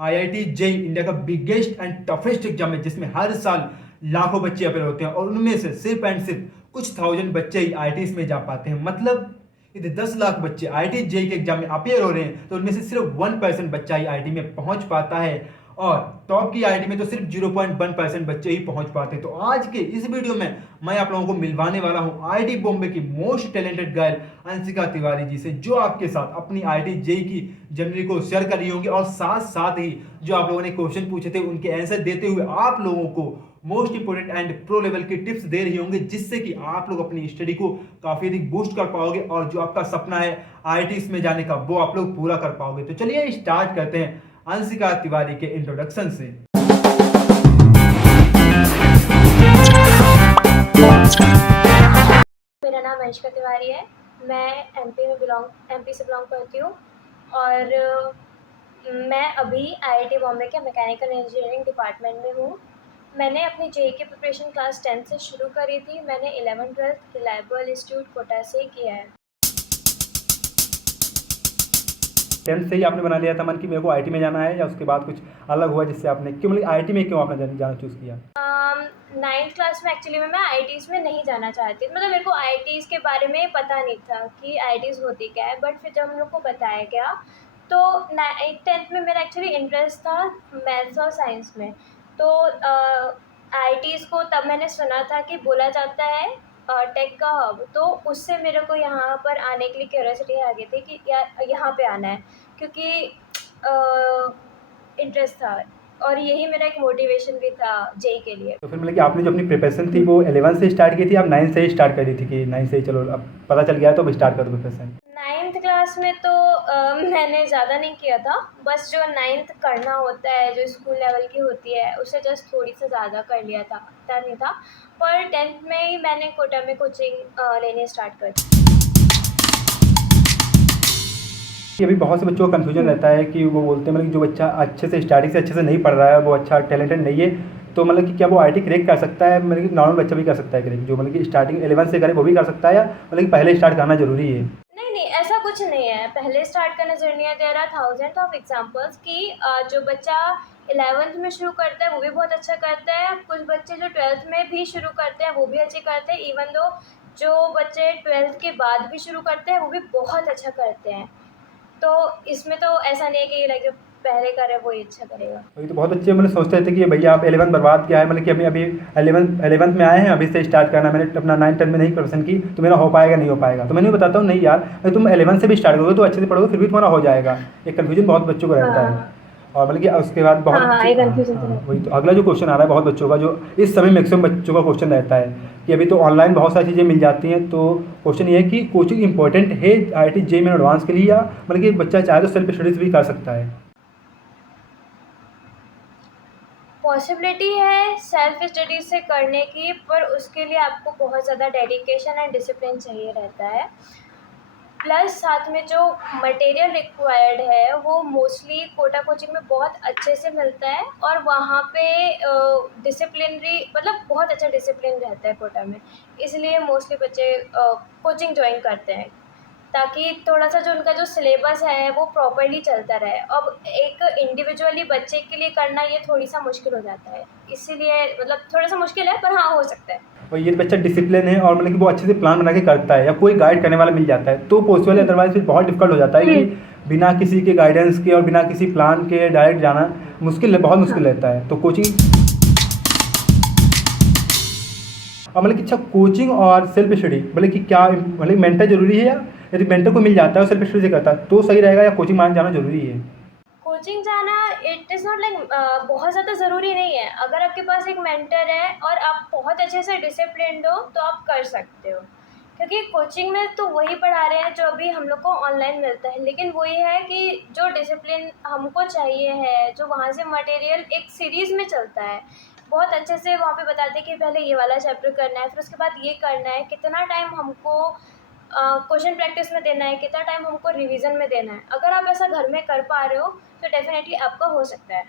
IIT JEE India का biggest and toughest exam है जिसमें हर साल लाखों बच्चे अपेयर होते हैं और उनमें से सिर्फ एंड सिर्फ कुछ थाउजेंड बच्चे ही आईआईटी में जा पाते हैं। मतलब यदि 10 लाख बच्चे आईआईटी जेई के एग्जाम में अपेयर हो रहे हैं तो उनमें से सिर्फ 1% बच्चा ही आईआईटी में पहुंच पाता है और टॉप की आईआईटी में तो सिर्फ 0.1% बच्चे ही पहुंच पाते हैं। तो आज के इस वीडियो में मैं आप लोगों को मिलवाने वाला हूं आईआईटी बॉम्बे की most talented girl Anshika Tiwari ji से, जो आपके साथ अपनी आईआईटी जेई की जर्नी को शेयर कर रही होंगी और साथ साथ ही जो आप लोगों ने क्वेश्चन पूछे थे उनके आंसर देते हुए आप लोगों को most important and pro level की टिप्स दे रही होंगे, जिससे कि आप लोग अपनी स्टडी को काफी अधिक बूस्ट कर पाओगे और जो आपका सपना है आईआईटी में जाने का वो आप लोग पूरा कर पाओगे। तो चलिए स्टार्ट करते हैं अंशिका तिवारी के इंट्रोडक्शन से। मेरा नाम अंशिका तिवारी है। मैं एमपी से बिलोंग करती हूँ और मैं अभी आईआईटी बॉम्बे के मैकेनिकल इंजीनियरिंग डिपार्टमेंट में हूँ। मैंने अपनी जेईई की प्रिपरेशन क्लास 10 से शुरू करी थी। मैंने 11th-12th रिलायबल इंस्टीट्यूट कोटा से किया है। 10th से ही आपने बना लिया था मन कि मेरे को आईआईटी में जाना है, या उसके बाद कुछ अलग हुआ जिससे आपने क्यों मतलब आईआईटी में क्यों आपने जाना चूज़ किया? 9th क्लास में एक्चुअली मैं आईआईटीज़ में नहीं जाना चाहती थी। मतलब मेरे को आईआईटीज़ के बारे में पता नहीं था कि आईआईटीज़ होती क्या है, बट फिर जब हम लोग को बताया गया तो 10th में मेरा एक्चुअली इंटरेस्ट था मैथ्स और साइंस में। तो आईआईटीज़ को तब मैंने सुना था कि बोला जाता है टेक का हब, तो उससे मेरे को यहाँ पर आने के लिए क्यूरियोसिटी आ गई थी कि यार यहाँ पे आना है, क्योंकि इंटरेस्ट था और यही मेरा एक मोटिवेशन भी था जेई के लिए। तो फिर मतलब कि आपने जो अपनी प्रिपरेशन थी वो 11 से स्टार्ट की थी, आप 9 से ही स्टार्ट कर दी थी कि 9 से ही चलो अब पता चल गया तो अब स्टार्ट कर दो प्रिपरेशन? 9th क्लास में तो मैंने ज़्यादा नहीं किया था, बस जो 9th करना होता है जो स्कूल लेवल की होती है उससे जस्ट थोड़ी सा ज़्यादा कर लिया था, इतना नहीं था। पर 10th में ही मैंने कोटा में कोचिंग लेने स्टार्ट कर दी। अभी बहुत से बच्चों का कन्फ्यूजन रहता है कि वो बोलते हैं मतलब कि जो बच्चा अच्छे से स्टार्टिंग से अच्छे से नहीं पढ़ रहा है, वो अच्छा टैलेंटेड नहीं है, तो मतलब कि क्या वो आईआईटी क्रैक कर सकता है? मतलब कि नॉर्मल बच्चा भी कर सकता है क्रैक, जो मतलब कि स्टार्टिंग 11 से करे वो भी कर सकता है, या मतलब कि पहले स्टार्ट करना जरूरी है? नहीं, ऐसा कुछ नहीं है। पहले स्टार्ट करना जरूरी है। There are thousand of examples कि जो बच्चा 11th में शुरू करता है वो भी बहुत अच्छा करता है। कुछ बच्चे जो 12th में भी शुरू करते हैं वो भी अच्छे करते हैं। इवन दो जो बच्चे 12th के बाद भी शुरू करते हैं वो भी बहुत अच्छा करते हैं। तो इसमें तो ऐसा नहीं है कि लाइक जो पहले करे वो ही अच्छा करेगा। वही तो बहुत अच्छे मतलब सोचते थे कि भैया आप 11 बर्बाद किया है, मतलब कि अभी 11th में आए हैं, अभी से स्टार्ट करना, मैंने अपना 9-10 में नहीं प्रिपरेशन की तो मेरा हो पाएगा नहीं हो पाएगा। तो मैंने बताता हूँ नहीं यार, अगर तुम 11 से भी स्टार्ट करोगे तो अच्छे से पढ़ोगे फिर भी तुम्हारा हो जाएगा। एक कन्फ्यूजन बहुत बच्चों को रहता है और मतलब कि उसके बाद बहुत वही तो अगला जो क्वेश्चन आ रहा है बहुत बच्चों का, जो इस समय मैक्सिमम बच्चों का क्वेश्चन रहता है कि अभी तो ऑनलाइन बहुत सारी चीज़ें मिल जाती हैं, तो क्वेश्चन ये है कि कोचिंग इंपॉर्टेंट है आईआईटी जेईई में एडवांस के लिए, या मतलब कि बच्चा चाहे तो सेल्फ स्टडीज भी कर सकता है? पॉसिबिलिटी है सेल्फ स्टडी से करने की, पर उसके लिए आपको बहुत ज़्यादा डेडिकेशन एंड डिसिप्लिन चाहिए रहता है। प्लस साथ में जो मटेरियल रिक्वायर्ड है वो मोस्टली कोटा कोचिंग में बहुत अच्छे से मिलता है और वहाँ पे डिसिप्लिनरी मतलब बहुत अच्छा डिसिप्लिन रहता है कोटा में, इसलिए मोस्टली बच्चे कोचिंग ज्वाइन करते हैं ताकि थोड़ा सा जो उनका जो सिलेबस है वो प्रॉपर्ली चलता रहे। अब एक इंडिविजुअली बच्चे के लिए करना ये थोड़ी सा मुश्किल हो जाता है, इसीलिए मतलब थोड़ा सा मुश्किल है, पर हाँ हो सकता है। और ये बच्चा डिसिप्लिन है और मतलब कि वो अच्छे से प्लान बना के करता है या कोई गाइड करने वाला मिल जाता है तो पॉसिबल है, अदरवाइज फिर बहुत डिफिकल्ट हो जाता है कि बिना किसी के गाइडेंस के और बिना किसी प्लान के डायरेक्ट जाना मुश्किल है, बहुत मुश्किल रहता है। तो कोचिंग और मतलब कि अच्छा कोचिंग और सेल्फ स्टडी मतलब कि क्या मतलब मेंटर जरूरी है, या यदि मेंटर को मिल जाता है और सेल्फ स्टडी से करता है तो सही रहेगा, या कोचिंग मान जाना जरूरी है? कोचिंग जाना इट इज़ नॉट लाइक बहुत ज़्यादा ज़रूरी नहीं है। अगर आपके पास एक मेंटर है और आप बहुत अच्छे से डिसिप्लिन्ड हो तो आप कर सकते हो, क्योंकि कोचिंग में तो वही पढ़ा रहे हैं जो अभी हम लोग को ऑनलाइन मिलता है, लेकिन वही है कि जो डिसिप्लिन हमको चाहिए है, जो वहाँ से मटेरियल एक सीरीज़ में चलता है, बहुत अच्छे से वहाँ पे बताते हैं कि पहले ये वाला चैप्टर करना है, फिर उसके बाद ये करना है, कितना टाइम हमको क्वेश्चन प्रैक्टिस में देना है, कितना टाइम हमको रिवीजन में देना है। अगर आप ऐसा घर में कर पा रहे हो तो डेफिनेटली आपका हो सकता है।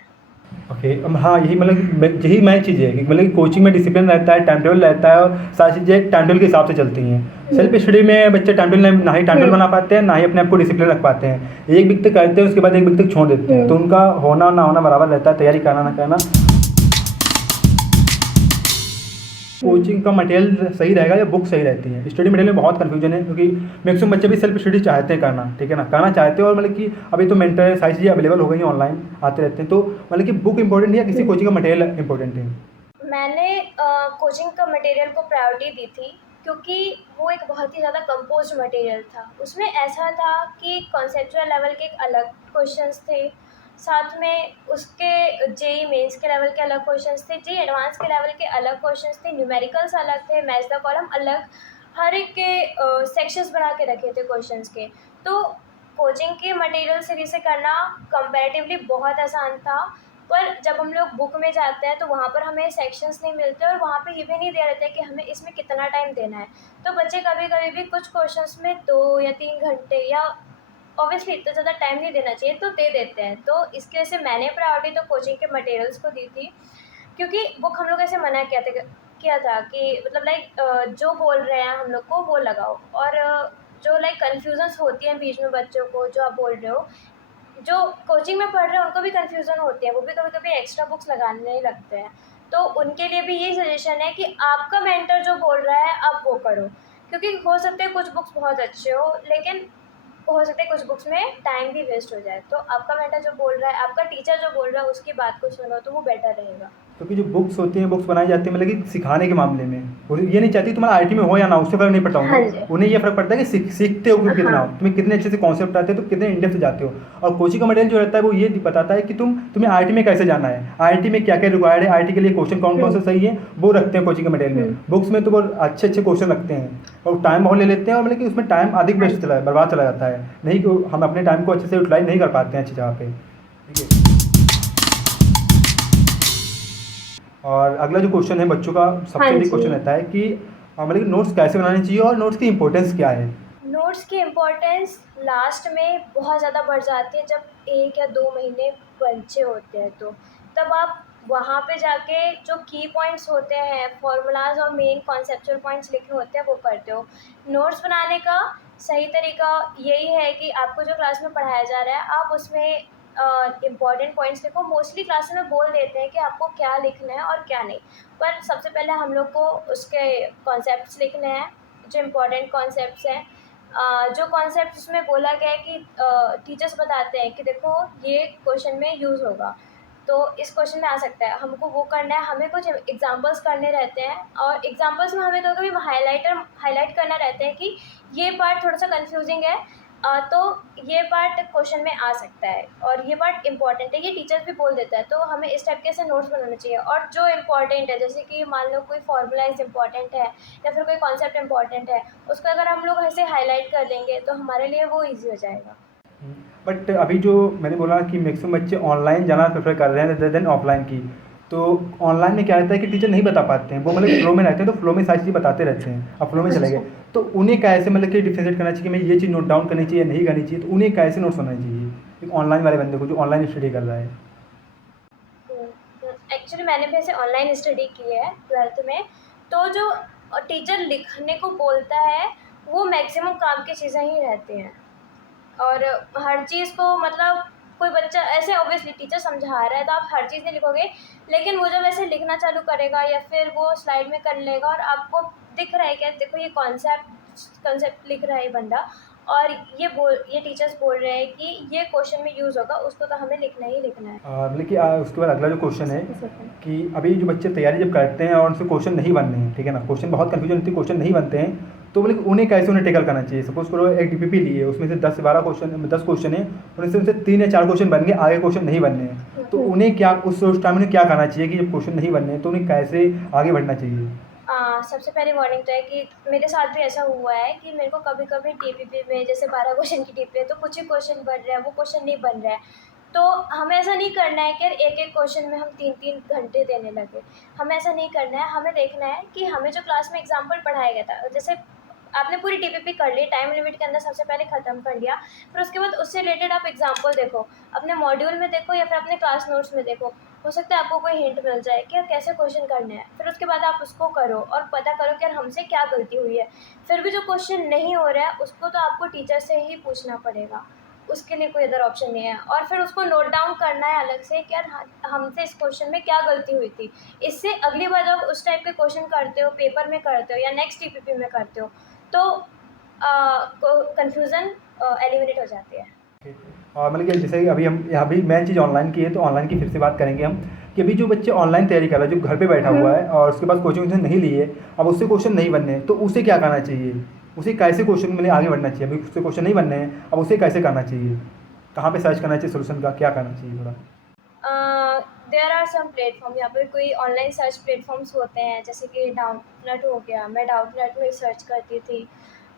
ओके हाँ, यही मतलब यही मेन चीज़ है कि मतलब कि कोचिंग में डिसिप्लिन रहता है, टाइम टेबल रहता है और सारी चीज़ें टाइम टेबल के हिसाब से चलती हैं। सेल्फ स्टडी में बच्चे टाइम टेबल ना ही टाइम टेबल बना पाते हैं, ना ही अपने आप को डिसिप्लिन रख पाते हैं। एक वीक तक करते हैं, उसके बाद एक वीक तक छोड़ देते हैं। तो उनका होना ना होना बराबर रहता है, तैयारी करना ना करना। कोचिंग का मटेरियल सही रहेगा या बुक सही रहती है? स्टडी मटेरियल में बहुत कन्फ्यूजन है, क्योंकि मैक्सिमम बच्चे भी सेल्फ स्टडी चाहते हैं करना, ठीक है ना, करना चाहते हैं। और मतलब कि अभी तो मेंटर सारी चीज़ें अवेलेबल हो गई हैं, ऑनलाइन आते रहते हैं। तो मतलब कि बुक इंपॉर्टेंट है या किसी कोचिंग का मटेरियल इंपॉर्टेंट है? मैंने कोचिंग का मटेरियल को प्रायोरिटी दी थी, क्योंकि वो एक बहुत ही ज़्यादा कंपोज्ड मटेरियल था। उसमें ऐसा था कि कॉन्सेप्चुअल लेवल के एक अलग क्वेश्चंस थे, साथ में उसके जेई मेंस के लेवल के अलग क्वेश्चंस थे, जेई एडवांस के लेवल के अलग क्वेश्चंस थे, न्यूमेरिकल्स अलग थे, मैच द कॉलम अलग, हर एक के सेक्शंस बना के रखे थे क्वेश्चंस के। तो कोचिंग के मटेरियल सीरीज से करना कंपैरेटिवली बहुत आसान था। पर जब हम लोग बुक में जाते हैं तो वहाँ पर हमें सेक्शंस नहीं मिलते, और वहाँ पे ये भी नहीं दे रहते कि हमें इसमें कितना टाइम देना है। तो बच्चे कभी कभी भी कुछ क्वेश्चंस में 2 या 3 घंटे, या ऑब्वियसली इतना ज़्यादा टाइम नहीं देना चाहिए, तो दे देते हैं। तो इसकी वजह से मैंने प्रायोरिटी तो कोचिंग के मटेरियल्स को दी थी, क्योंकि बुक हम लोग ऐसे मना किया था कि मतलब लाइक जो बोल रहे हैं हम लोग को वो लगाओ, और जो लाइक कन्फ्यूजन्स होती हैं बीच में बच्चों को, जो आप बोल रहे हो, जो कोचिंग में पढ़ रहे हैं उनको भी कन्फ्यूज़न होती है, वो भी कभी-कभी एक्स्ट्रा बुक्स लगाने लगते हैं। तो उनके लिए भी यही सजेशन है कि आपका मेंटर जो बोल रहा है आप वो करो, क्योंकि हो सकता है कुछ बुक्स बहुत अच्छे हो, लेकिन हो सकता है कुछ बुक्स में टाइम भी वेस्ट हो जाए। तो आपका मेंटर जो बोल रहा है, आपका टीचर जो बोल रहा है, उसकी बात को सुनो तो वो बेटर रहेगा। क्योंकि जो बुक्स होती हैं, बुक्स बनाई जाती है मतलब कि सिखाने के मामले में, और ये नहीं चाहती तुम्हारा आईटी में हो या ना, उससे फ़र्क नहीं पड़ता हाँ उन्हें। जी। उन्हें ये फ़र्क पड़ता है कि सीखते हो कि कितना, तुम्हें कितने अच्छे से कॉन्सेप्ट आते हैं, तो कितने इंडेप्थ जाते हो। और कोचिंग का मटेरियल जो रहता है वो ये बताता है कि तुम्हें आईटी में कैसे जाना है, आईटी में क्या क्या रिक्वायर्ड है, आईटी के लिए क्वेश्चन कौन कौन से सही है, वो रखते हैं कोचिंग के मटेरियल में। बुक्स में तो वो अच्छे अच्छे क्वेश्चन रखते हैं और टाइम बहुत ले लेते हैं, और मतलब कि उसमें टाइम अधिक वेस्ट बर्बाद चला जाता है। नहीं कि हम अपने टाइम को अच्छे से यूटिलाइज नहीं कर पाते हैं अच्छी जगह पे, ठीक है। और अगला जो क्वेश्चन है बच्चों का, सबसे बड़ी क्वेश्चन रहता है कि मतलब कि नोट्स कैसे बनाने चाहिए और नोट्स की इंपॉर्टेंस क्या है? नोट्स की इम्पोर्टेंस लास्ट में बहुत ज़्यादा बढ़ जाती है, जब 1 या 2 महीने बचे होते हैं। तो तब आप वहाँ पे जाके जो की पॉइंट्स होते हैं, फार्मूलाज और मेन कॉन्सेप्चुअल पॉइंट्स लिखे होते हैं, वो करते हो। नोट्स बनाने का सही तरीका यही है कि आपको जो क्लास में पढ़ाया जा रहा है, आप उसमें इम्पॉर्टेंट पॉइंट्स लिखो। मोस्टली क्लास में बोल देते हैं कि आपको क्या लिखना है और क्या नहीं, पर सबसे पहले हम लोग को उसके कॉन्सेप्ट्स लिखने हैं, जो इम्पोर्टेंट कॉन्सेप्ट्स हैं। जो कॉन्सेप्ट उसमें बोला गया है कि टीचर्स बताते हैं कि देखो ये क्वेश्चन में यूज़ होगा, तो इस क्वेश्चन में आ सकता है, हमको वो करना है। हमें कुछ एग्जांपल्स करने रहते हैं, और एग्जांपल्स में हमें कभी हाईलाइट करना रहता है कि ये पार्ट थोड़ा सा कंफ्यूजिंग है, तो ये पार्ट क्वेश्चन में आ सकता है, और ये पार्ट इंपॉर्टेंट है, ये टीचर्स भी बोल देता है। तो हमें इस टाइप के से नोट्स बनाने चाहिए, और जो इम्पॉर्टेंट है, जैसे कि मान लो कोई फॉर्मूलाइज इंपॉर्टेंट है या फिर कोई कॉन्सेप्ट इंपॉर्टेंट है, उसको अगर हम लोग ऐसे हाईलाइट कर लेंगे तो हमारे लिए वो ईजी हो जाएगा। बट अभी जो मैंने बोला कि मैक्सिमम बच्चे ऑनलाइन जाना प्रेफर कर रहे हैं रेदर देन ऑफलाइन की, तो ऑनलाइन में क्या रहता है कि टीचर नहीं बता पाते हैं, वो मतलब फ्लो में रहते हैं, तो फ्लो में सारी चीज़ें बताते रहते हैं, अब फ्लो में चले गए। तो उन्हें कैसे मतलब कि डिफरेंशिएट करना चाहिए कि मैं ये चीज़ नोट डाउन करनी चाहिए, नहीं करनी चाहिए, तो उन्हें कैसे नोट्स होना चाहिए एक ऑनलाइन वाले बंदे को जो ऑनलाइन स्टडी कर रहा है? एक्चुअली मैंने भी ऐसे ऑनलाइन स्टडी की है 12th में। तो जो टीचर लिखने को बोलता है, वो मैक्सिमम काम की चीज़ें ही रहती हैं, और हर चीज़ को मतलब कोई बच्चा ऐसे ऑब्वियसली टीचर समझा रहा है तो आप हर चीज़ नहीं लिखोगे, लेकिन वो जब ऐसे लिखना चालू करेगा या फिर वो स्लाइड में कर लेगा और आपको दिख रहा है कि देखो ये कॉन्सेप्ट लिख रहा है ये बंदा, और ये टीचर्स बोल रहे हैं कि ये क्वेश्चन में यूज़ होगा, उसको तो हमें लिखना ही लिखना है। मतलब कि उसके बाद अगला जो क्वेश्चन है कि अभी जो बच्चे तैयारी जब करते हैं और उनसे क्वेश्चन नहीं बन रहे हैं, ठीक है ना, क्वेश्चन बहुत कन्फ्यूजन होती है, क्वेश्चन नहीं बनते हैं, तो मतलब उन्हें कैसे उन्हें टैकल करना चाहिए? सपोज करो एक डीपीपी लिए, उसमें से 10 से 12 क्वेश्चन 10 क्वेश्चन है, उनसे 3 या 4 क्वेश्चन बन गए, आगे क्वेश्चन नहीं बनने हैं, तो उन्हें क्या उस टाइम उन्हें क्या करना चाहिए कि जब क्वेश्चन नहीं बनने हैं तो उन्हें कैसे आगे बढ़ना चाहिए? सबसे पहली वार्निंग तो है कि मेरे साथ भी ऐसा हुआ है कि मेरे को कभी-कभी टीपीपी में जैसे 12 क्वेश्चन की टीपी है, तो कुछ ही क्वेश्चन बन रहा है, वो क्वेश्चन नहीं बन रहा है। तो हमें ऐसा नहीं करना है कि एक-एक क्वेश्चन में हम 3-3 घंटे देने लगे। हमें ऐसा नहीं करना है, हमें देखना है कि हमें जो क्लास में एग्ज़ाम्पल पढ़ाया गया था, जैसे आपने पूरी टीपीपी कर ली, टाइम लिमिट के अंदर सबसे पहले ख़त्म कर लिया, फिर उसके बाद उससे रिलेटेड आप एग्ज़ाम्पल देखो, अपने मॉड्यूल में देखो या फिर अपने क्लास नोट्स में देखो। हो सकता है आपको कोई हिंट मिल जाए कि कैसे क्वेश्चन करने हैं, फिर उसके बाद आप उसको करो और पता करो कि यार हमसे क्या गलती हुई है। फिर भी जो क्वेश्चन नहीं हो रहा है उसको तो आपको टीचर से ही पूछना पड़ेगा, उसके लिए कोई अदर ऑप्शन नहीं है। और फिर उसको नोट डाउन करना है अलग से कि यार हमसे इस क्वेश्चन में क्या गलती हुई थी। इससे अगली बार जब उस टाइप के क्वेश्चन करते हो, पेपर में करते हो या नेक्स्ट टीपीपी में करते हो, तो कन्फ्यूज़न एलिमिनेट हो जाती है। और मतलब कि जैसे अभी हम यहाँ भी मेन चीज़ ऑनलाइन की है, तो ऑनलाइन की फिर से बात करेंगे हम कि अभी जो बच्चे ऑनलाइन तैयारी कर रहा है, जो घर पे बैठा हुआ है और उसके पास कोचिंग वोचिंग नहीं ली है, अब उससे क्वेश्चन नहीं बनने हैं, तो उसे क्या करना चाहिए? उसे कैसे क्वेश्चन में आगे बढ़ना चाहिए? अभी उससे क्वेश्चन नहीं बनने हैं, अब उसे कैसे करना चाहिए? कहाँ पे सर्च करना चाहिए सोल्यूशन का, क्या करना चाहिए थोड़ा? देयर आर सम प्लेटफॉर्म, यहाँ पर कोई ऑनलाइन सर्च प्लेटफॉर्म्स होते हैं, जैसे कि डाउटनेट हो गया, मैं डाउटनेट में सर्च करती थी।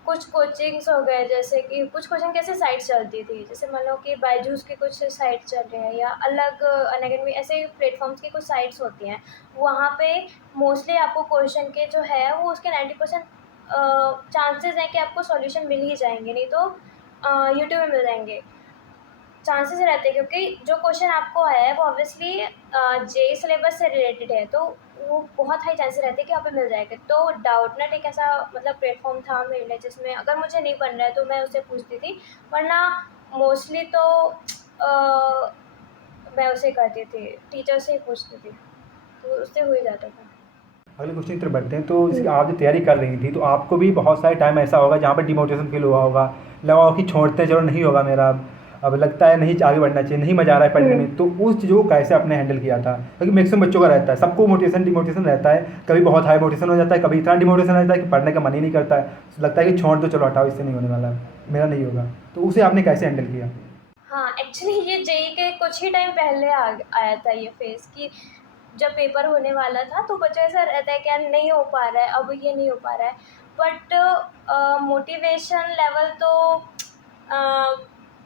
कुछ कोचिंग्स हो गए, जैसे कि कुछ कोचिंग कैसे साइट्स चलती थी, जैसे मान लो कि बायजूस की कुछ साइट चल रहे हैं या अलग अनअकैडमी, ऐसे प्लेटफॉर्म्स की कुछ साइट्स होती हैं। वहाँ पे मोस्टली आपको क्वेश्चन के जो है वो उसके 90% चांसेस हैं कि आपको सॉल्यूशन मिल ही जाएंगे, नहीं तो यूट्यूब में मिल जाएंगे। चांसेस रहते हैं क्योंकि जो क्वेश्चन आपको आया है वो ऑब्वियसली जेई सिलेबस से रिलेटेड है, तो वो बहुत हाई चांसेस रहते हैं कि यहाँ पे मिल जाएगा। तो डाउटनेट एक ऐसा मतलब प्लेटफॉर्म था मेरे लिए जिसमें अगर मुझे नहीं बन रहा है तो मैं उससे पूछती थी, वरना मोस्टली तो मैं उसे करती थी, टीचर से ही पूछती थी, तो उससे हो ही जाता था। अगले क्वेश्चन की तरफ बढ़ते हैं। तो जैसे आप जो तैयारी कर रही थी, तो आपको भी बहुत सारे टाइम ऐसा होगा जहाँ पर डिमोटिवेशन फील हुआ होगा, लगा होगा कि छोड़ते चलो नहीं होगा मेरा, अब लगता है नहीं आगे बढ़ना चाहिए, नहीं मजा आ रहा है पढ़ने में, तो उस चीज़ों को कैसे आपने हैंडल किया था? क्योंकि मैक्सिमम बच्चों का रहता है, सबको मोटिवेशन डिमोटिवेशन रहता है, कभी बहुत हाई मोटिवेशन हो जाता है, कभी इतना डिमोटिवेशन रहता है कि पढ़ने का मन ही नहीं करता है, लगता है कि छोड़ दो चलो हटाओ, इससे नहीं होने वाला, मेरा नहीं होगा, तो उसे आपने कैसे हैंडल किया? हाँ, एक्चुअली ये जेई के कुछ ही टाइम पहले आया था ये फेज़ कि जब पेपर होने वाला था तो बच्चा ऐसा रहता है कि यार नहीं हो पा रहा है, अब ये नहीं हो पा रहा है। बट मोटिवेशन लेवल तो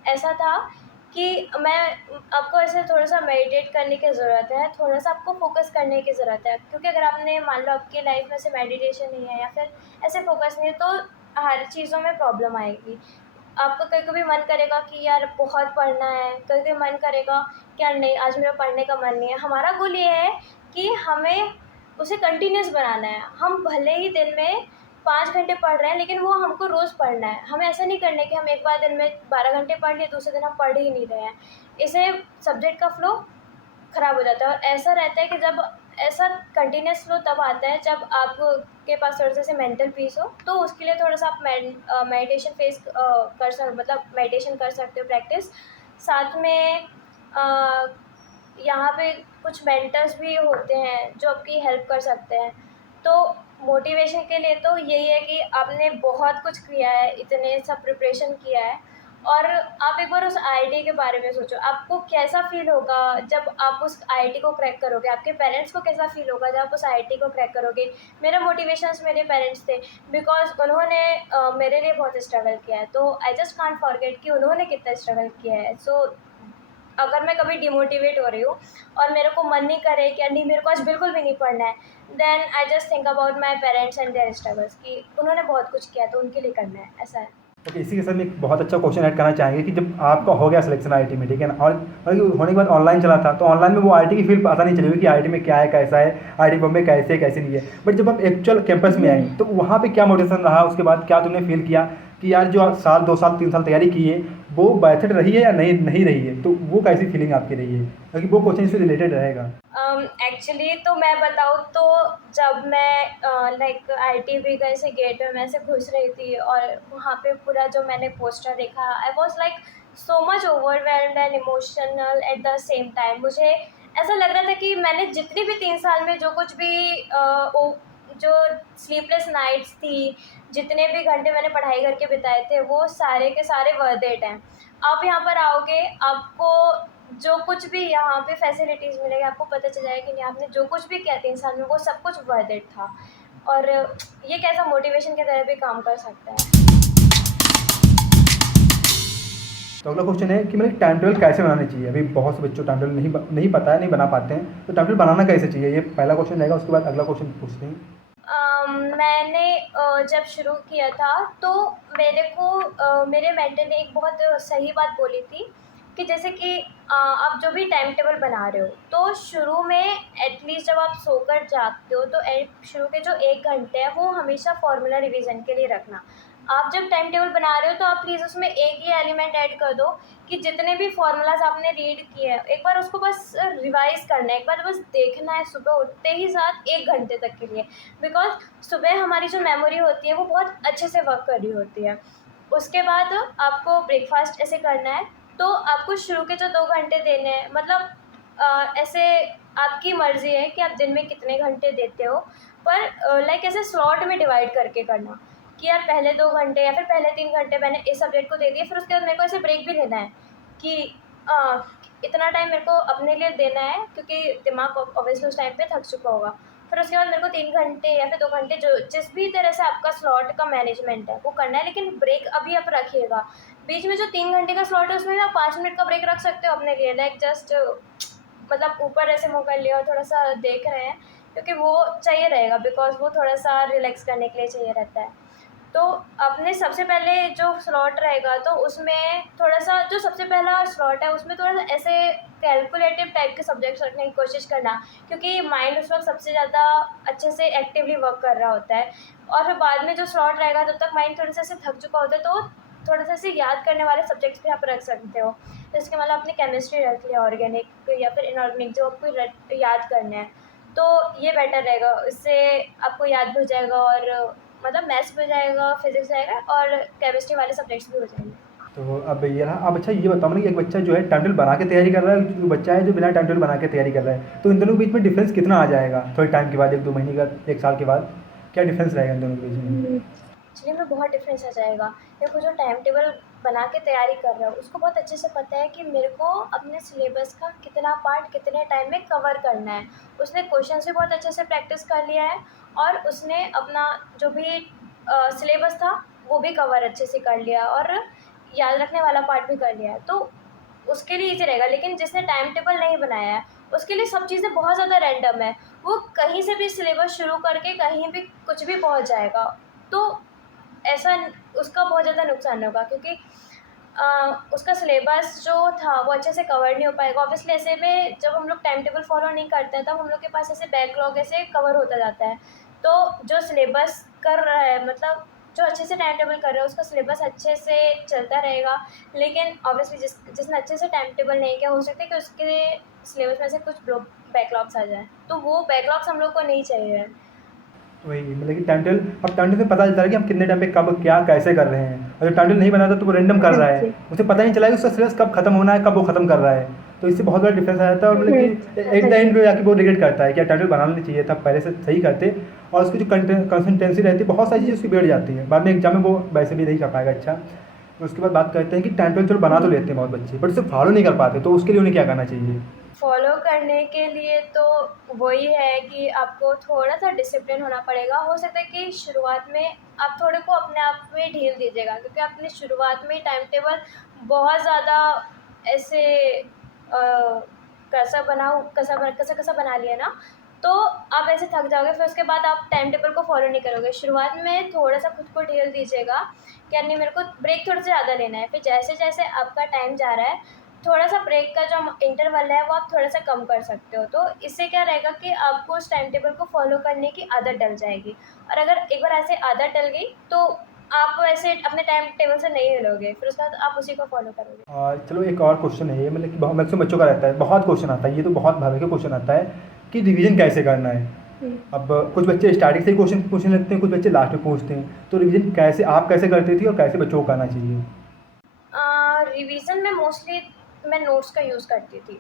ऐसा था कि मैं आपको ऐसे थोड़ा-सा मेडिटेट करने की ज़रूरत है, थोड़ा-सा आपको फ़ोकस करने की ज़रूरत है। क्योंकि अगर आपने मान लो आपकी लाइफ़ में से मेडिटेशन नहीं है या फिर ऐसे फ़ोकस नहीं है, तो हर चीज़ों में प्रॉब्लम आएगी। आपका कभी-कभी मन करेगा कि यार बहुत पढ़ना है, कभी-कभी मन करेगा कि यार नहीं आज मेरा पढ़ने का मन नहीं है। हमारा गोल ये है कि हमें उसे कंटिन्यूअस बनाना है। हम भले ही दिन में 5 घंटे पढ़ रहे हैं, लेकिन वो हमको रोज़ पढ़ना है। हमें ऐसा नहीं करना है कि हम एक बार दिन में 12 घंटे पढ़ लिए, दूसरे दिन हम पढ़ ही नहीं रहे हैं। इससे सब्जेक्ट का फ्लो ख़राब हो जाता है और ऐसा रहता है कि जब ऐसा कंटिन्यूअस फ्लो तब आता है जब आपके पास थोड़ा-सा ऐसे मेंटल पीस हो, तो उसके लिए थोड़ा-सा आप मेडिटेशन मतलब मेडिटेशन कर सकते हो प्रैक्टिस। साथ में अ, यहाँ पे कुछ मेंटर्स भी होते हैं जो आपकी हेल्प कर सकते हैं। तो मोटिवेशन के लिए तो यही है कि आपने बहुत कुछ किया है, इतने सब प्रिपरेशन किया है और आप एक बार उस आईआईटी के बारे में सोचो, आपको कैसा फ़ील होगा जब आप उस आईआईटी को क्रैक करोगे? आपके पेरेंट्स को कैसा फ़ील होगा जब आप उस आईआईटी को क्रैक करोगे? मेरा मोटिवेशंस मेरे पेरेंट्स थे, बिकॉज़ उन्होंने मेरे लिए बहुत स्ट्रगल किया है, तो आई जस्ट कांट फॉरगेट कि उन्होंने कितना स्ट्रगल किया है। सो अगर मैं कभी डिमोटिवेट हो रही हूँ और मेरे को मन नहीं करे कि नहीं मेरे को आज बिल्कुल भी नहीं पढ़ना है, then I just think about my parents and their struggles कि उन्होंने बहुत कुछ किया तो उनके लिए करना है, ऐसा है। ओके, इसी के साथ में एक बहुत अच्छा क्वेश्चन ऐड करना चाहेंगे कि जब आपका हो गया सिलेक्शन आईआईटी में, ठीक है ना, और होने के बाद ऑनलाइन चला था, तो ऑनलाइन में वो आईआईटी की फील पता नहीं चलेगी कि आईआईटी में क्या है, कैसा है, आईआईटी बॉम्बे कैसे है, कैसे नहीं है, बट जब आप एक्चुअल कैंपस में आई तो वहाँ पे क्या मोटिवेशन रहा, उसके बाद क्या तुमने फील किया कि यार जो साल 2 साल 3 साल तैयारी की है वो बेहतर रही है या नहीं नहीं रही है, तो वो कैसी फीलिंग आपकी रही है, क्योंकि वो क्वेश्चन इससे रिलेटेड रहेगा। एक्चुअली तो मैं बताऊँ तो जब मैं लाइक आईआईटी भी गए से गेट में मैं ऐसे घुस रही थी और वहाँ पे पूरा जो मैंने पोस्टर देखा, I was like so much overwhelmed and emotional at the same time. मुझे ऐसा लग रहा था कि मैंने जितनी भी 3 साल में जो कुछ भी जो स्लीपलेस नाइट्स थी, जितने भी घंटे मैंने पढ़ाई करके बिताए थे, वो सारे के सारे वर्थ इट हैं। आप यहाँ पर आओगे, आपको जो कुछ भी यहाँ पे फैसिलिटीज़ मिलेगी, आपको पता चल जाएगा कि नहीं आपने जो कुछ भी किया 3 साल में वो सब कुछ वर्थ इट था और ये कैसा मोटिवेशन की तरह भी काम कर सकता है। तो अगला क्वेश्चन है कि मतलब टाइम टेबल कैसे बनाना चाहिए? अभी बहुत से बच्चों टाइम टेबल नहीं पता है, नहीं बना पाते हैं, तो टाइम टेबल बनाना कैसे चाहिए, ये पहला क्वेश्चन रहेगा। उसके बाद अगला क्वेश्चन पूछते हैं। मैंने जब शुरू किया था तो मेरे को मेरे मेंटर ने एक बहुत सही बात बोली थी कि जैसे कि आप जो भी टाइम टेबल बना रहे हो, तो शुरू में एटलीस्ट जब आप सोकर जागते हो तो शुरू के जो 1 घंटे हैं वो हमेशा फार्मूला रिवीजन के लिए रखना। आप जब टाइम टेबल बना रहे हो तो आप प्लीज़ उसमें एक ही एलिमेंट ऐड कर दो कि जितने भी फार्मूलाज आपने रीड किए हैं एक बार उसको बस रिवाइज करना है, एक बार बस देखना है सुबह उठते ही साथ 1 घंटे तक के लिए। बिकॉज सुबह हमारी जो मेमोरी होती है वो बहुत अच्छे से वर्क कर रही होती है। उसके बाद आपको ब्रेकफास्ट ऐसे करना है, तो आपको शुरू के जो 2 घंटे देने हैं, मतलब ऐसे आपकी मर्ज़ी है कि आप दिन में कितने घंटे देते हो, पर लाइक ऐसे स्लॉट में डिवाइड करके करना कि यार पहले 2 घंटे या फिर पहले 3 घंटे मैंने इस सब्जेक्ट को दे दिए, फिर उसके बाद मेरे को ऐसे ब्रेक भी लेना है कि अ, इतना टाइम मेरे को अपने लिए देना है क्योंकि दिमाग ऑब्वियसली उस टाइम पे थक चुका होगा। फिर उसके बाद मेरे को 3 घंटे या फिर 2 घंटे जो जिस भी तरह से आपका स्लॉट का मैनेजमेंट है वो करना है, लेकिन ब्रेक अभी आप रखिएगा। बीच में जो 3 घंटे का स्लॉट है उसमें भी आप 5 मिनट का ब्रेक रख सकते हो अपने लिए, लाइक जस्ट मतलब ऊपर ऐसे मुँह कर लिया और थोड़ा सा देख रहे हैं, क्योंकि वो चाहिए रहेगा बिकॉज वो थोड़ा सा रिलैक्स करने के लिए चाहिए रहता है। तो अपने सबसे पहले जो स्लॉट रहेगा तो उसमें थोड़ा सा जो सबसे पहला स्लॉट है उसमें थोड़ा सा ऐसे कैलकुलेटिव टाइप के सब्जेक्ट्स रखने की कोशिश करना, क्योंकि माइंड उस वक्त सबसे ज़्यादा अच्छे से एक्टिवली वर्क कर रहा होता है। और फिर बाद में जो स्लॉट रहेगा तब तक माइंड थोड़ा सा ऐसे थक चुका होता है, तो थोड़ा सा ऐसे याद करने वाले सब्जेक्ट्स भी आप रख सकते हो। तो इसके मतलब आपने केमिस्ट्री रख लिया, ऑर्गेनिक या फिर इनऑर्गेनिक जो आपको याद करना है, तो ये बेटर रहेगा। इससे आपको याद भी हो जाएगा और मतलब मैथ्स भी हो जाएगा, फिजिक्स रहेगा और केमिस्ट्री वाले सब्जेक्ट्स भी हो जाएंगे। तो अब ये रहा। अब अच्छा ये बताओ ना कि एक बच्चा जो है टाइम टेबल बना के तैयारी कर रहा है, जो बच्चा है जो बिना टाइम टेबल बना के तैयारी कर रहा है, तो इन दोनों के बीच में डिफरेंस कितना आ जाएगा थोड़े टाइम के बाद, 1-2 महीने का, 1 साल के बाद क्या डिफरेंस रहेगा इन दोनों के बीच में? एक्चुअली में बहुत डिफरेंस आ जाएगा। देखो जो टाइम टेबल बना के तैयारी कर रहा है उसको बहुत अच्छे से पता है कि मेरे को अपने सिलेबस का कितना पार्ट कितने टाइम में कवर करना है। उसने क्वेश्चन से बहुत अच्छे से प्रैक्टिस कर लिया है और उसने अपना जो भी सिलेबस था वो भी कवर अच्छे से कर लिया और याद रखने वाला पार्ट भी कर लिया है, तो उसके लिए ईज़ी रहेगा। लेकिन जिसने टाइम टेबल नहीं बनाया है उसके लिए सब चीज़ें बहुत ज़्यादा रैंडम है। वो कहीं से भी सिलेबस शुरू करके कहीं भी कुछ भी पहुंच जाएगा, तो ऐसा उसका बहुत ज़्यादा नुकसान होगा, क्योंकि उसका सिलेबस जो था वो अच्छे से कवर नहीं हो पाएगा। ऑब्वियसली ऐसे में जब हम लोग टाइम टेबल फॉलो नहीं करते हैं तब हम लोग के पास ऐसे बैकलॉग ऐसे कवर होता जाता है। तो जो सिलेबस कर रहा है, मतलब जो अच्छे से टाइम टेबल कर रहा है उसका सिलेबस अच्छे से चलता रहेगा। लेकिन ऑब्वियसली जिसने अच्छे से टाइम टेबल नहीं किया, हो सकता है कि उसके सिलेबस में से कुछ बैकलॉग्स आ जाए, तो वो बैकलॉग्स हम लोग को नहीं चाहिए। वही मतलब कि टाइम टेबल, अब टाइम टेबल से पता चलता है कि हम कितने टाइम पे कब क्या कैसे कर रहे हैं, और जो टाइम टेबल नहीं बना था तो वो रैंडम कर रहा है, उसे पता ही नहीं चला कि उसका सिलेबस कब खत्म होना है, कब वो खत्म कर रहा है। तो इससे बहुत बड़ा डिफरेंस आ जाता है और मतलब कि एट द एंड में जाके वो रिग्रेट करता है कि टाइम टेबल बनाना नहीं चाहिए था, पहले से सही करते। और उसकी जो कंसिस्टेंसी रहती है, बहुत सारी चीज़ें उसकी बिगड़ जाती है, बाद में एग्जाम में वो वैसे भी नहीं कर पाएगा अच्छा। तो उसके बाद बात करते हैं कि टाइम टेबल चलो बना तो लेते हैं बहुत बच्चे, बट उसे फॉलो नहीं कर पाते, तो उसके लिए उन्हें क्या करना चाहिए? फॉलो करने के लिए तो वही है कि आपको थोड़ा सा डिसिप्लिन होना पड़ेगा। हो सकता है कि शुरुआत में आप थोड़े को अपने आप में ढील दीजिएगा, क्योंकि आपने शुरुआत में टाइम टेबल बहुत ज़्यादा ऐसे कसा कसा बना लिया ना, तो आप ऐसे थक जाओगे, फिर उसके बाद आप टाइम टेबल को फॉलो नहीं करोगे। शुरुआत में थोड़ा सा खुद को ढील दीजिएगा कि यार नहीं, मेरे को ब्रेक थोड़ा सा ज़्यादा लेना है। फिर जैसे जैसे आपका टाइम जा रहा है थोड़ा सा ब्रेक का जो इंटरवल है वो आप थोड़ा सा कम कर सकते हो, तो इससे क्या रहेगा कि आपको उस टाइम टेबल को फॉलो करने की आदत डल जाएगी। और अगर एक बार ऐसे आदत डल गई तो आप ऐसे अपने टाइम टेबल से नहीं हिलोगे, फिर उसके बाद आप उसी को फॉलो करोगे। चलो एक और क्वेश्चन है ये, मतलब कि बहुत मैक्सिमम बच्चों का रहता है, बहुत क्वेश्चन आता है, ये तो बहुत भारी का क्वेश्चन आता है कि रिवीजन कैसे करना है। अब कुछ बच्चे स्टार्टिंग से ही क्वेश्चन पूछने लगते हैं, कुछ बच्चे लास्ट में पूछते हैं, तो रिवीजन कैसे आप कैसे करती थी और कैसे बच्चों को करना चाहिए? रिवीजन में मोस्टली मैं नोट्स का यूज़ करती थी,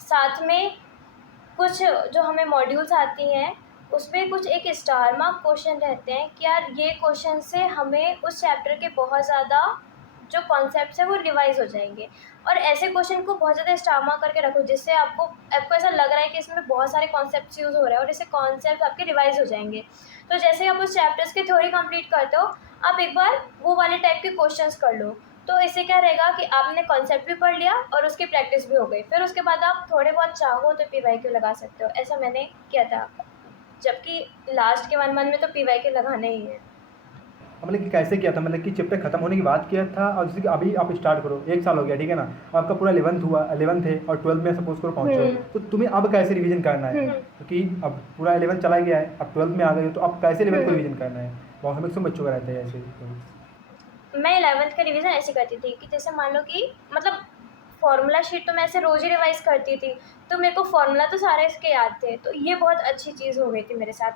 साथ में कुछ जो हमें मॉड्यूल्स आती हैं उसमें कुछ एक स्टार मार्क क्वेश्चन रहते हैं कि यार ये क्वेश्चन से हमें उस चैप्टर के बहुत ज़्यादा जो कॉन्सेप्ट्स हैं वो रिवाइज हो जाएंगे। और ऐसे क्वेश्चन को बहुत ज़्यादा स्टार मार्क करके रखो जिससे आपको आपको ऐसा लग रहा है कि इसमें बहुत सारे कॉन्सेप्ट्स यूज़ हो रहे हैं और इससे कॉन्सेप्ट आपके रिवाइज हो जाएंगे। तो जैसे आप उस चैप्टर्स की थ्योरी कंप्लीट करते हो, आप एक बार वो वाले टाइप के क्वेश्चंस कर लो, तो इससे क्या रहेगा कि आपने कॉन्सेप्ट भी पढ़ लिया और उसकी प्रैक्टिस भी हो गई। फिर उसके बाद आप थोड़े बहुत चाहो तो पीवाईक्यू लगा सकते हो। ऐसा मैंने किया था, जबकि लास्ट के 1 मंथ में तो पीवाईक्यू लगाना ही है। मतलब कि कैसे किया था, मतलब कि चैप्टर खत्म होने के बाद किया था, और जैसे कि अभी आप स्टार्ट करो, 1 साल हो गया, ठीक है ना, आपका पूरा 11th हुआ, 11th है और 12th में सपोज करो पहुँचे हो, तो तुम्हें अब कैसे रिवीजन करना है, क्योंकि अब पूरा 11th चला गया है, अब 12th में आ गए हो, तो अब कैसे 11th को रिवीजन करना है, बहुत मैक्सिमम बच्चों का रहता है ऐसे मैं 11th का रिवीजन ऐसे करती थी कि जैसे मान लो कि मतलब फॉर्मूला शीट तो मैं ऐसे रोज़ ही रिवाइज़ करती थी, तो मेरे को फॉर्मूला तो सारे इसके याद थे, तो ये बहुत अच्छी चीज़ हो गई थी मेरे साथ।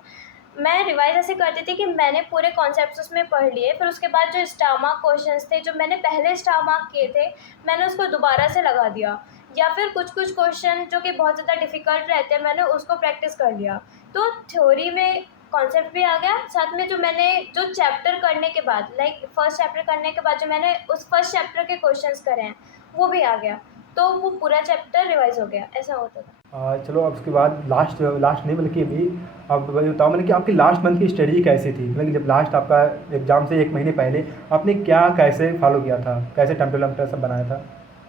मैं रिवाइज़ ऐसे करती थी कि मैंने पूरे कॉन्सेप्ट्स उसमें पढ़ लिए, फिर उसके बाद जो स्टार मार्क क्वेश्चंस थे, जो मैंने पहले स्टार मार्क किए थे, मैंने उसको दोबारा से लगा दिया, या फिर कुछ-कुछ क्वेश्चन जो कि बहुत ज़्यादा डिफ़िकल्ट रहते हैं, मैंने उसको प्रैक्टिस कर लिया। तो थ्योरी में कॉन्सेप्ट भी आ गया, साथ में जो मैंने जो चैप्टर करने के बाद लाइक फर्स्ट चैप्टर करने के बाद जो मैंने उस फर्स्ट चैप्टर के क्वेश्चंस करे हैं, वो भी आ गया। तो वो पूरा चैप्टर रिवाइज़ हो गया, ऐसा होता था। चलो अब उसके बाद लास्ट लास्ट नहीं बल्कि अभी आप बताओ, मतलब कि आपकी लास्ट मंथ की स्टडी कैसी थी, मतलब कि जब लास्ट आपका एग्ज़ाम से 1 महीने पहले आपने क्या कैसे फॉलो किया था, कैसे टम्पल सब बनाया था,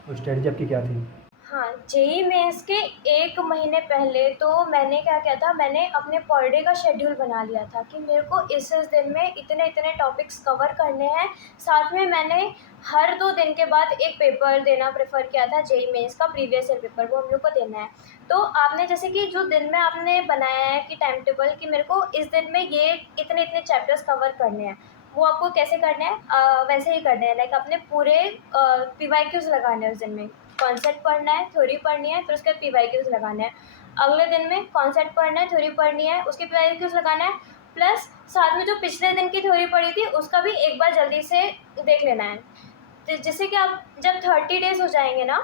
वो स्ट्रेटजी आपकी क्या थी? हाँ, जेईई मेंस के 1 महीने पहले तो मैंने क्या किया था, मैंने अपने पर डे का शेड्यूल बना लिया था कि मेरे को इस दिन में इतने-इतने टॉपिक्स कवर करने हैं। साथ में मैंने हर 2 दिन के बाद एक पेपर देना प्रेफ़र किया था, जेईई मेंस का प्रीवियस ईयर पेपर, वो हम लोग को देना है। तो आपने जैसे कि जो दिन में आपने बनाया है कि टाइम टेबल कि मेरे को इस दिन में ये इतने-इतने चैप्टर्स कवर करने हैं, वो आपको कैसे करने हैं वैसे ही करने हैं, लाइक अपने पूरे पीवाईक्यूज़ लगाने हैं उस दिन में। कॉन्सेप्ट पढ़ना है, थ्योरी पढ़नी है, फिर उसके बाद पीवाईक्यूज़ लगाने हैं। अगले दिन में कॉन्सेप्ट पढ़ना है, थ्योरी पढ़नी है, उसके पीवाईक्यूज़ लगाना है, प्लस साथ में जो पिछले दिन की थ्योरी पढ़ी थी, उसका भी एक बार जल्दी से देख लेना है। जिससे कि आप जब 30 डेज़ हो जाएँगे ना,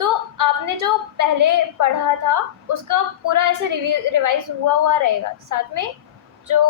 तो आपने जो पहले पढ़ा था, उसका पूरा ऐसे रिवाइज़ हुआ रहेगा। साथ में जो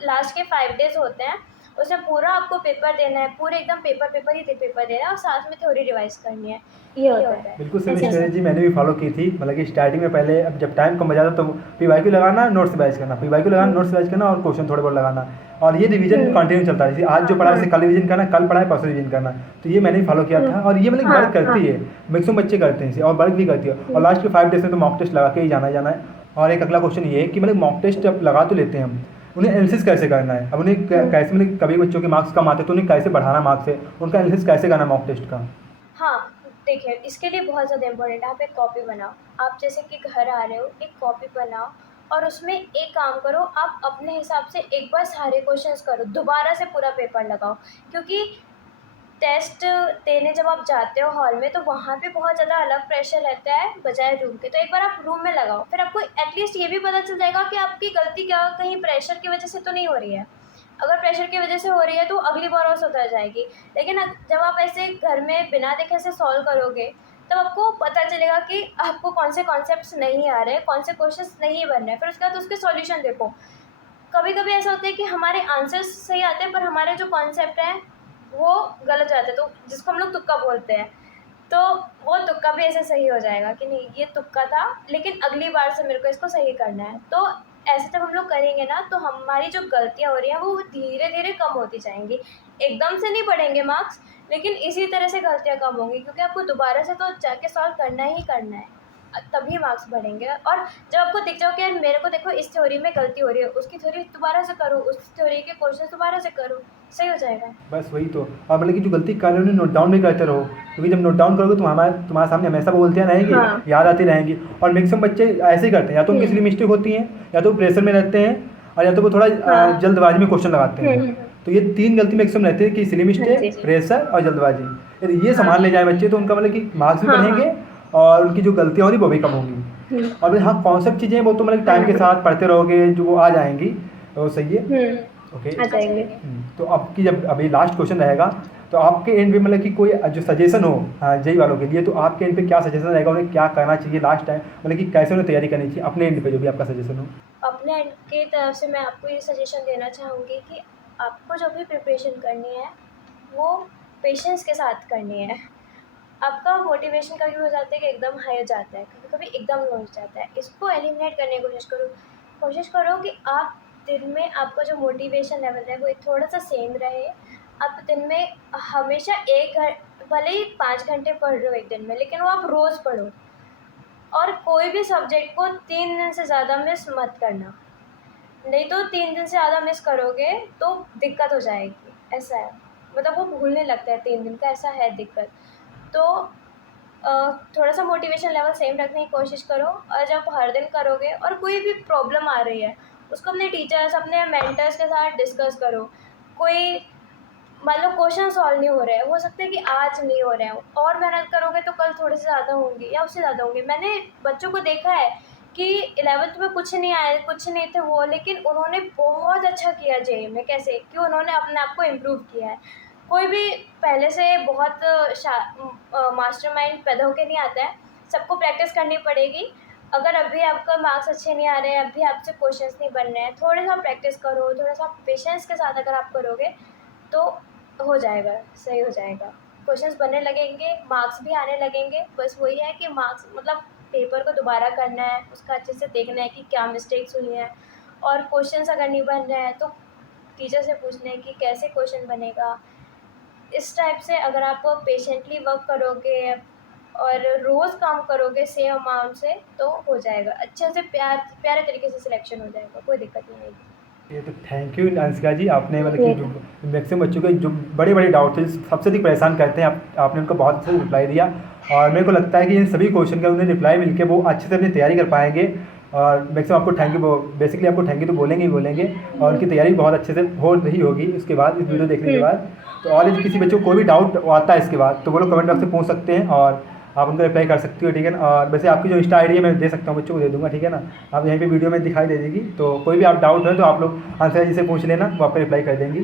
लास्ट के 5 डेज़ होते हैं, उसमें पूरा आपको पेपर देना है, पूरे एकदम पेपर ही पेपर देना है और साथ में थ्योरी रिवाइज़ करनी है, ये होता है। बिल्कुल सेम स्ट्रेटजी मैंने भी फॉलो की थी, मतलब कि स्टार्टिंग में पहले अब जब टाइम कम बचा था तो पीवाईक्यू लगाना, नोट्स रिवाइज करना, पीवाईक्यू लगाना, नोट्स रिवाइज करना और क्वेश्चन थोड़े बहुत लगाना, और ये रिवीजन कंटिन्यू चलता है, जैसे आज जो पढ़ा है कल रिवीजन करना, कल पढ़ा है परसों रिवीजन करना, तो ये मैंने भी फॉलो किया था, और ये मतलब वर्क करती है, मैक्सिमम बच्चे करते हैं इसे और वर्क भी करती है, और लास्ट के 5 डेज में तो मॉक टेस्ट लगा के ही जाना है। और एक अगला क्वेश्चन ये है कि मतलब मॉक टेस्ट जब लगा तो लेते हैं हम, उन्हें एनालिसिस कैसे करना है, अब उन्हें कैसे, मतलब कभी बच्चों के मार्क्स कम आते हैं तो उन्हें कैसे बढ़ाना मार्क्स है, उनका एनालिसिस कैसे करना मॉक टेस्ट का? हाँ, देखिए इसके लिए बहुत ज़्यादा इम्पोर्टेंट है, आप एक कॉपी बनाओ। आप जैसे कि घर आ रहे हो, एक कॉपी बनाओ और उसमें एक काम करो, आप अपने हिसाब से एक बार सारे क्वेश्चंस करो, दोबारा से पूरा पेपर लगाओ। क्योंकि टेस्ट देने जब आप जाते हो हॉल में, तो वहाँ पे बहुत ज़्यादा अलग प्रेशर रहता है बजाय रूम के। तो एक बार आप रूम में लगाओ, फिर आपको एटलीस्ट ये भी पता चल जाएगा कि आपकी गलती क्या कहीं प्रेशर की वजह से तो नहीं हो रही है। अगर प्रेशर की वजह से हो रही है तो अगली बार और सुधर जाएगी। लेकिन जब आप ऐसे घर में बिना देखे से सॉल्व करोगे, तब आपको पता चलेगा कि आपको कौन से कॉन्सेप्ट्स नहीं आ रहे हैं, कौन से क्वेश्चंस नहीं बन रहे हैं। फिर उसके बाद उसके सॉल्यूशन देखो। कभी-कभी ऐसा होता है कि हमारे आंसर्स सही आते हैं, पर हमारे जो कॉन्सेप्ट हैं, वो गलत जाते हैं, तो जिसको हम लोग तुक्का बोलते हैं। तो वो तुक्का भी ऐसे सही हो जाएगा कि नहीं ये तुक्का था, लेकिन अगली बार से मेरे को इसको सही करना है। तो ऐसे जब हम लोग करेंगे ना, तो हमारी जो गलतियाँ हो रही हैं वो धीरे-धीरे कम होती जाएँगी। एकदम से नहीं बढ़ेंगे मार्क्स, लेकिन इसी तरह से गलतियाँ कम होंगी, क्योंकि आपको दोबारा से तो जाके सॉल्व करना ही करना है। तभी मार्क्स बढ़ेंगे। और जब आपको दिख जाओ कि यार मेरे को देखो इस थ्योरी में गलती हो रही है, उसकी थ्योरी दोबारा से करो, उस थ्योरी के क्वेश्चन दोबारा से करो, सही हो जाएगा। बस वही तो, और मतलब कि जो गलती कर रहे हो उन्हें नोट डाउन भी करते रहो, क्योंकि जब नोट डाउन करोगे तो तुम्हारे सामने हमेशा वो बोलते रहेंगी, याद आती रहेंगी, और मैक्सिमम बच्चे ऐसे ही करते हैं, या तो उनकी इसलिए मिस्टेक होती है, या तो प्रेशर में रहते हैं, और या तो वो थोड़ा जल्दबाजी में क्वेश्चन लगाते हैं। तो ये 3 गलती मैक्सिमम रहती है कि सिली मिस्टेक, प्रेशर और जल्दबाजी। यदि ये संभाल ले जाए बच्चे तो उनका मतलब कि मार्क्स भी बढ़ेंगे और उनकी जो गलतियाँ हो रही वो भी कम होंगी। और हाँ, कॉन्सेप्ट चीज़ें वो तो मतलब टाइम के साथ पढ़ते रहोगे, जो वो आ जाएंगी, तो सही है। ओके, आ जाएंगे। तो आपकी जब अभी लास्ट क्वेश्चन रहेगा, तो आपके एंड पे मतलब कि कोई जो सजेशन हो जेई वालों के लिए, तो आपके एंड पे क्या सजेशन रहेगा, उन्हें क्या करना चाहिए लास्ट टाइम, मतलब कि कैसे उन्हें तैयारी करनी चाहिए अपने एंड पे, जो भी आपका सजेशन हो? अपने एंड की तरफ से मैं आपको ये सजेशन देना चाहूँगी कि आपको जो भी प्रिपरेशन करनी है, वो पेशेंस के साथ करनी है। आपका मोटिवेशन कभी हो जाता है कि एकदम हाई हो जाता है, कभी-कभी एकदम लो हो जाता है। इसको एलिमिनेट करने की कोशिश करो। कोशिश करो कि आप दिन में आपका जो मोटिवेशन लेवल है, वो थोड़ा-सा सेम रहे। आप दिन में हमेशा 1 भले ही 5 घंटे पढ़ रहे हो एक दिन में, लेकिन वो आप रोज़ पढ़ो। और कोई भी सब्जेक्ट को 3 दिन से ज़्यादा मिस मत करना। नहीं तो 3 दिन से ज़्यादा मिस करोगे तो दिक्कत हो जाएगी। ऐसा है, मतलब वो भूलने लगता है 3 दिन का, ऐसा है दिक्कत। तो थोड़ा सा मोटिवेशन लेवल सेम रखने की कोशिश करो, और जब हर दिन करोगे और कोई भी प्रॉब्लम आ रही है उसको अपने टीचर्स, अपने मेंटर्स के साथ डिस्कस करो। कोई मान लो क्वेश्चन सॉल्व नहीं हो रहे हैं, हो सकता है कि आज नहीं हो रहे हैं, और मेहनत करोगे तो कल थोड़े से ज़्यादा होंगे या उससे ज़्यादा होंगे। मैंने बच्चों को देखा है कि 11th में कुछ नहीं आए, कुछ नहीं थे वो, लेकिन उन्होंने बहुत अच्छा किया जेईई में। कैसे कि उन्होंने अपने आप को इम्प्रूव किया है। कोई भी पहले से बहुत मास्टरमाइंड पैदा होकर नहीं आता है, सबको प्रैक्टिस करनी पड़ेगी। अगर अभी आपका मार्क्स अच्छे नहीं आ रहे हैं, अभी आपसे क्वेश्चंस नहीं बन रहे हैं, थोड़ा सा प्रैक्टिस करो, थोड़ा सा पेशेंस के साथ अगर आप करोगे तो हो जाएगा, सही हो जाएगा। क्वेश्चंस बनने लगेंगे, मार्क्स भी आने लगेंगे। बस वही है कि मार्क्स मतलब पेपर को दोबारा करना है, उसका अच्छे से देखना है कि क्या मिस्टेक्स हुई हैं, और क्वेश्चंस अगर नहीं बन रहे हैं तो टीचर से पूछना है कि कैसे क्वेश्चन बनेगा। इस टाइप से अगर आप पेशेंटली वर्क करोगे और रोज़ काम करोगे सेम अमाउंट से तो हो जाएगा अच्छे से, प्यारे तरीके से सिलेक्शन हो जाएगा, कोई दिक्कत नहीं आएगी। ये तो थैंक यू अंशिका जी, आपने मतलब कि जो मैक्सिमम बच्चों के जो बड़े बड़े डाउट थे, सबसे अधिक परेशान करते हैं, आपने उनको बहुत अच्छे से रिप्लाई दिया। और मेरे को लगता है कि इन सभी क्वेश्चन का उन्हें रिप्लाई मिलके वो अच्छे से अपनी तैयारी कर पाएंगे। और मैक्सिमम आपको थैंक यू, बेसिकली आपको थैंक यू तो बोलेंगे ही बोलेंगे, और उनकी तैयारी बहुत अच्छे से हो रही होगी इसके बाद, इस वीडियो देखने के बाद। तो और यदि किसी बच्चों को कोई भी डाउट आता है इसके बाद तो वो लोग कमेंट बॉक्स से पूछ सकते हैं और आप उनको रिप्लाई कर सकती हो, ठीक है ना। और वैसे आपकी जो इंस्टा आईडी है मैं दे सकता हूँ, बच्चों को दे दूँगा, ठीक है ना। आप यहीं पे वीडियो में दिखाई दे देगी, तो कोई भी आप डाउट हो तो आप लोग अंशिका जी से पूछ लेना, वो आपको रिप्लाई कर देंगी।